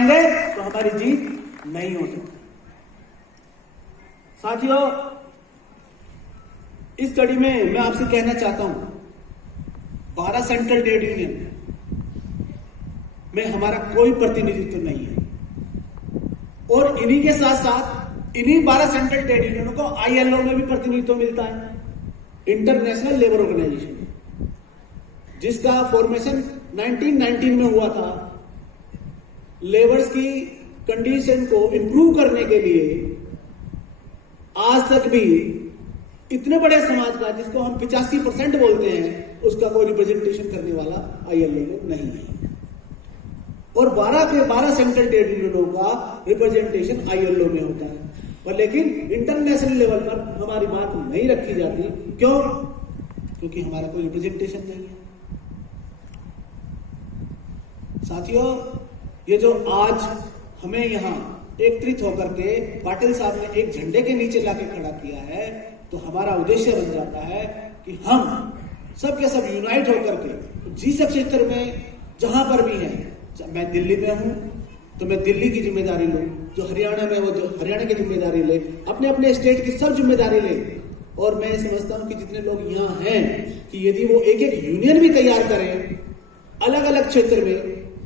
पाएंगे तो हमारी जीत नहीं हो सकती। साथियों, इस कड़ी में मैं आपसे कहना चाहता हूं, 12 सेंट्रल ट्रेड यूनियन में हमारा कोई प्रतिनिधित्व नहीं है, और इन्हीं के साथ साथ इन्हीं 12 सेंट्रल ट्रेड यूनियनों को ILO में भी प्रतिनिधित्व मिलता है, इंटरनेशनल लेबर ऑर्गेनाइजेशन, जिसका फॉर्मेशन 1919 में हुआ था। लेबर्स की कंडीशन को इंप्रूव करने के लिए आज तक भी इतने बड़े समाज का, जिसको हम 85% बोलते हैं, उसका कोई रिप्रेजेंटेशन करने वाला ILO में नहीं है, और 12 के 12 सेंट्रल ट्रेड यूनियनों का रिप्रेजेंटेशन ILO में होता है, पर लेकिन इंटरनेशनल लेवल पर हमारी बात नहीं रखी जाती। क्यों? क्योंकि हमारा कोई रिप्रेजेंटेशन नहीं है। साथियों, ये जो आज हमें यहां एकत्रित होकर के पाटिल साहब ने एक झंडे के नीचे लाके खड़ा किया है, तो हमारा उद्देश्य बन जाता है कि हम सब के सब यूनाइट होकर के जिस क्षेत्र में जहां पर भी है, मैं दिल्ली में हूं तो मैं दिल्ली की जिम्मेदारी लूं, जो हरियाणा में हो तो हरियाणा की जिम्मेदारी ले, अपने अपने स्टेट की सब जिम्मेदारी ले। और मैं समझता हूं कि जितने लोग यहाँ हैं, कि यदि वो एक एक यूनियन भी तैयार करें अलग अलग क्षेत्र में,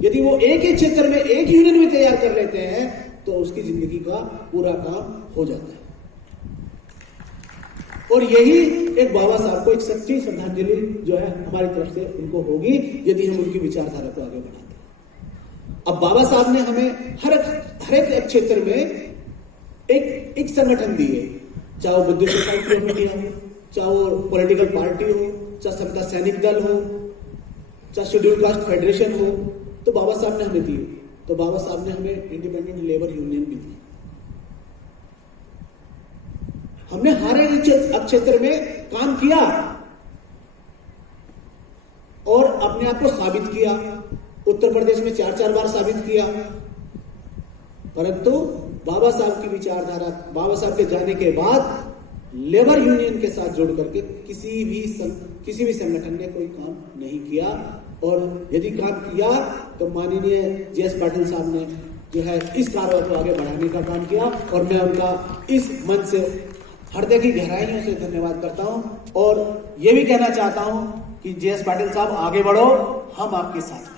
यदि वो एक एक क्षेत्र में एक यूनियन भी तैयार कर लेते हैं, तो उसकी जिंदगी का पूरा काम हो जाता है। और यही एक बाबा साहब को एक सच्ची श्रद्धांजलि जो है हमारी तरफ से उनको होगी, यदि हम उनकी विचारधारा को आगे बढ़ाते हैं। अब बाबा साहब ने हमें हर एक क्षेत्र में एक संगठन दिए, चाहे वो बुद्धिस्ट सोसाइटी ऑफ इंडिया हो, चाहे वो पॉलिटिकल पार्टी हो, चाहे समता सैनिक दल हो, चाहे शेड्यूल कास्ट फेडरेशन हो, तो बाबा साहब ने हमें दिए। तो बाबा साहब ने हमें इंडिपेंडेंट लेबर यूनियन भी दी। हमने हर एक क्षेत्र में काम किया और अपने आप को साबित किया। उत्तर प्रदेश में 4-4 बार साबित किया, परंतु बाबा साहब की विचारधारा, बाबा साहब के जाने के बाद लेबर यूनियन के साथ जुड़ करके किसी भी संगठन ने कोई काम नहीं किया। और यदि काम किया तो माननीय JS पाटिल साहब ने जो है इस कार्रवाई को आगे बढ़ाने का काम किया, और मैं उनका इस मंच से हृदय की गहराइयों से धन्यवाद करता हूं। और यह भी कहना चाहता हूं कि JS पाटिल साहब आगे बढ़ो, हम आपके साथ।